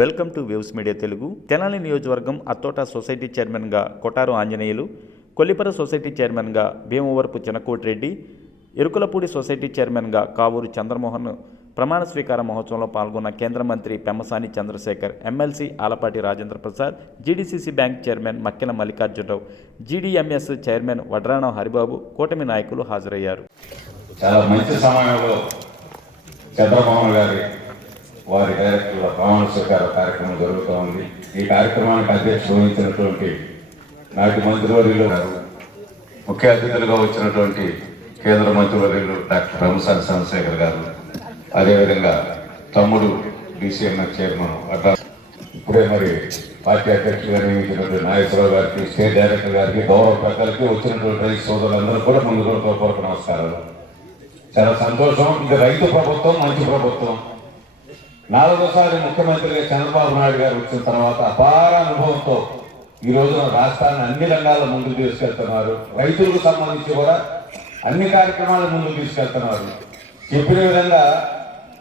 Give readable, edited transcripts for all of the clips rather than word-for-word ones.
Welcome to waves media Telugu. Tenali నియోజకవర్గం Attota society చైర్మన్గా Kotaru Anjaneyulu, Kollipara society చైర్మన్గా భీమవరపు చినకోటిరెడ్డి, ఎరుకులపూడి సొసైటీ చైర్మన్గా కావూరు చంద్రమోహన్ ప్రమాణ స్వీకార మహోత్సవంలో పాల్గొన్న కేంద్ర మంత్రి Pemmasani Chandrasekhar, MLC Alapati Rajendra Prasad, GDCC bank chairman Makkena Mallikarjuna Rao, GDMS chairman Vadranam Haribabu, కూటమి నాయకులు హాజరయ్యారు. చాలా మంచి సమయంలో చంద్రమోహన్ గారి వారి డైరెక్టర్ల ప్రమాణ స్వీకార కార్యక్రమం జరుగుతూ ఉంది. ఈ కార్యక్రమానికి అధ్యక్షత వహించినటువంటి నాటి మంత్రివర్యులు ముఖ్య అతిథులుగా వచ్చినటువంటి కేంద్ర మంత్రివర్యులు డాక్టర్ పెమ్మసాని చంద్రశేఖర్ గారు, అదేవిధంగా తమ్ముడు డీసీఎంఎస్ చైర్మన్ ఇప్పుడే మరి పార్టీ అధ్యక్షులుగా నియమించినటువంటి నాగేశ్వరరావు గారికి, స్టేట్ డైరెక్టర్ గారికి, గౌరవ పెద్దలకి, వచ్చినటువంటి రైతు సోదరులందరూ కూడా ముందు పూర్వక నమస్కారాలు. చాలా సంతోషం. ఇది రైతు ప్రభుత్వం, మంచి ప్రభుత్వం. 4వసారి ముఖ్యమంత్రిగా చంద్రబాబు నాయుడు గారు వచ్చిన తర్వాత అపార అనుభవంతో ఈ రోజున రాష్ట్రాన్ని అన్ని రంగాల్లో ముందుకు తీసుకెళ్తున్నారు. రైతులకు సంబంధించి కూడా అన్ని కార్యక్రమాలు ముందుకు తీసుకెళ్తున్నారు. చెప్పిన విధంగా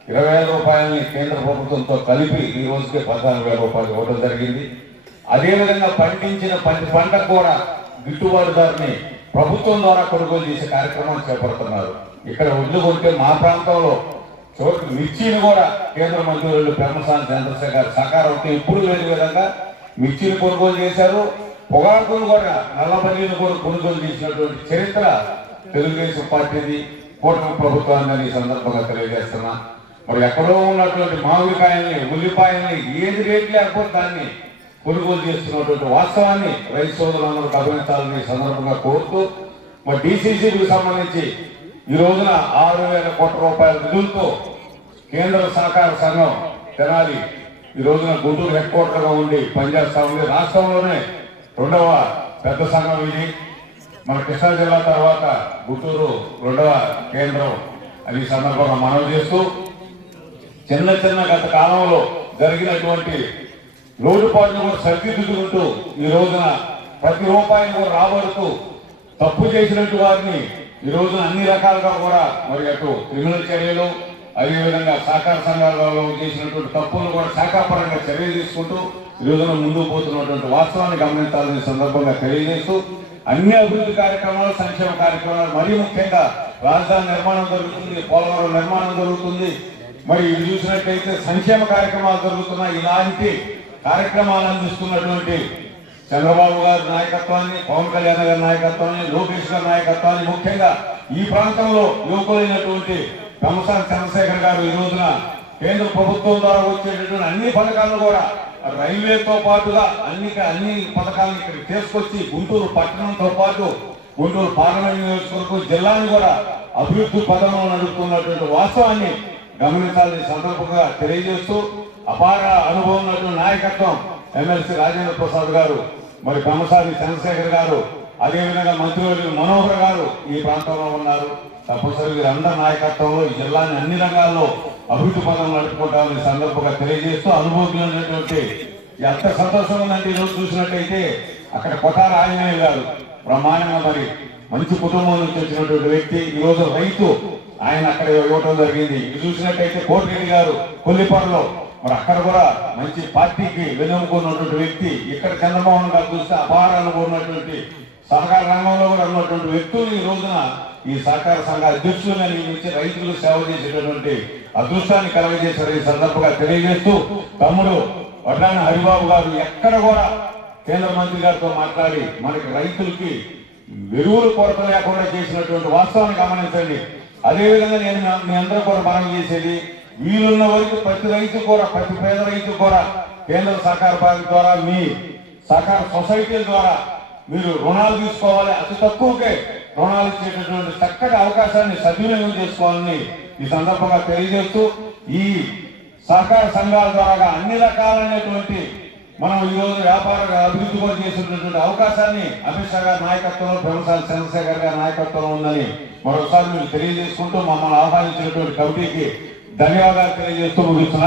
20,000 రూపాయలని కేంద్ర ప్రభుత్వంతో కలిపి ఈ రోజుకి 14,000 రూపాయలు ఇవ్వడం జరిగింది. అదేవిధంగా పండించిన పంటకు కూడా గిట్టుబాటు ధరని ప్రభుత్వం ద్వారా కొనుగోలు చేసే కార్యక్రమాలు చేపడుతున్నారు. ఇక్కడ ఒడ్లు కొంటే మా ప్రాంతంలో చోటు మిర్చిని కూడా కేంద్ర మంత్రులు పెమ్మసాని చంద్రశేఖర్ సహకారంతో ఇప్పుడు లేని విధంగా మిర్చిని కొనుగోలు చేశారు. పొగాకును కూడా నల్లబల్లిని కూడా కొనుగోలు చేసినటువంటి చరిత్ర తెలుగుదేశం పార్టీది, కూటమి ప్రభుత్వాన్ని ఈ సందర్భంగా తెలియజేస్తున్నా. మరి ఎక్కడో ఉన్నటువంటి మామిడికాయల్ని, ఉల్లిపాయల్ని ఏది రేట్ లేకపోతే దాన్ని కొనుగోలు చేస్తున్నటువంటి వాస్తవాన్ని రైతు సోదరులందరూ గమనించాలని ఈ సందర్భంగా కోరుతూ, మరి డీసీసీకి సంబంధించి ఈ రోజున 6,000 కోట్ల రూపాయల నిధులతో కేంద్ర సహకార సంఘం తెనాలి ఈ రోజున గుంటూరు హెడ్ క్వార్టర్గా ఉండి పనిచేస్తా ఉంది. రాష్ట్రంలోనే 2వ పెద్ద సంఘం ఇది. మన కృష్ణా జిల్లా తర్వాత గుంటూరు 2వ కేంద్రం అని సందర్భంగా మనవి చేస్తూ, చిన్న గత కాలంలో జరిగినటువంటి లోటుపాట్లు కూడా సరిదిద్దుకుంటూ ఈ రోజున ప్రతి రూపాయిని కూడా రాబడుతూ తప్పు చేసినట్టు వారిని ఈ రోజున అన్ని రకాలుగా కూడా మరి అటు క్రిమినల్ చర్యలు, అదేవిధంగా సహకార సంఘాలలో చేసినటువంటి తప్పులను కూడా శాఖాపరంగా చర్యలు తీసుకుంటూ ఈ రోజున ముందుకు పోతున్నటువంటి వాస్తవాన్ని గమనించాలని సందర్భంగా తెలియజేస్తూ, అన్ని అభివృద్ధి కార్యక్రమాలు, సంక్షేమ కార్యక్రమాలు, మరీ ముఖ్యంగా రాజధాని నిర్మాణం జరుగుతుంది, పోలవరం నిర్మాణం జరుగుతుంది. మరి ఇది చూసినట్లయితే సంక్షేమ కార్యక్రమాలు జరుగుతున్నాయి. ఇలాంటి కార్యక్రమాలు అందిస్తున్నటువంటి చంద్రబాబు గారి నాయకత్వాన్ని, పవన్ కళ్యాణ్ గారి నాయకత్వాన్ని, లోకేష్ గారి నాయకత్వాన్ని, ముఖ్యంగా ఈ ప్రాంతంలో యువకులైనటువంటి పెమ్మసాని చంద్రశేఖర్ గారు ఈ రోజున కేంద్ర ప్రభుత్వం ద్వారా వచ్చేటటువంటి అన్ని పథకాలను కూడా రైల్వేతో పాటుగా అన్ని పథకాలను ఇక్కడ తీసుకొచ్చి గుంటూరు పట్టణంతో పాటు గుంటూరు పార్లమెంట్ నియోజకవర్గం జిల్లాను కూడా అభివృద్ధి పథంలో నడుపుతున్నటువంటి వాస్తవాన్ని గమనించాలని సందర్భంగా తెలియజేస్తూ, అపార అనుభవం ఉన్నటువంటి నాయకత్వం ఎమ్మెల్సీ రాజేంద్ర ప్రసాద్ గారు, మరి పెమ్మసాని చంద్రశేఖర్ గారు, అదేవిధంగా మంత్రివర్యులు మనోహర్ గారు ఈ ప్రాంతంలో ఉన్నారు. తప్పనిసరి వీరందరి నాయకత్వంలో ఈ జిల్లాని అన్ని రంగాల్లో అభివృద్ధి పథం నడుపుకుంటామని సందర్భంగా తెలియజేస్తూ, అనుభవజ్ఞులైనటువంటి ఎంత సంతోషం ఉందంటే ఈరోజు చూసినట్టయితే అక్కడ కొటారు ఆంజనేయులు గారు బ్రహ్మాండంగా మరి మంచి కుటుంబం నుంచి వచ్చినటువంటి వ్యక్తి, ఈరోజు రైతు, ఆయన అక్కడ ఇవ్వటం జరిగింది. ఇది చూసినట్టయితే కోటిరెడ్డి గారు కొల్లిపరలో, మరి అక్కడ కూడా మంచి పార్టీకి వెనుముకున్నటువంటి వ్యక్తి. ఇక్కడ చంద్రమోహన్ గారు చూస్తే అపార అనుభవం ఉన్నటువంటి సహకార రంగంలో కూడా ఉన్నటువంటి వ్యక్తులు ఈ రోజున ఈ సహకార సంఘ అధ్యక్షులుగా నియమించి రైతులకు సేవ చేసేటటువంటి అదృష్టాన్ని కలగజేశారు. ఈ సందర్భంగా తెలియజేస్తూ, తమ్ముడు వడ్రాణ హరిబాబు గారు ఎక్కడ కూడా కేంద్ర మంత్రి గారితో మాట్లాడి మనకి రైతులకి ఎరువులు కొరత లేకుండా చేసినటువంటి వాస్తవాన్ని గమనించండి. అదేవిధంగా నేను మీ అందరూ కూడా మనం చేసేది, వీలున్న వరకు ప్రతి రైతు కూడా, ప్రతి పేద రైతు కూడా కేంద్ర సహకార బ్యాంక్ ద్వారా, మీ సహకార సొసైటీల ద్వారా మీరు రుణాలు తీసుకోవాలి. అతి తక్కువకే రుణాలు ఇచ్చేటటువంటి చక్కటి అవకాశాన్ని సద్వినియోగం చేసుకోవాలని ఈ సందర్భంగా తెలియజేస్తూ, ఈ సహకార సంఘాల ద్వారా అన్ని రకాలైనటువంటి మనం ఈ రోజు వ్యాపార అభివృద్ధి కూడా చేసేటటువంటి అవకాశాన్ని అమిత్ షా గారి నాయకత్వంలో, పెమ్మసాని చంద్రశేఖర్ గారి నాయకత్వంలో ఉందని మరోసారి మీరు తెలియజేసుకుంటూ, మమ్మల్ని ఆహ్వానించినటువంటి కమిటీకి ధన్యవాదాలు తెలియజేస్తూ ముగిస్తున్నాను.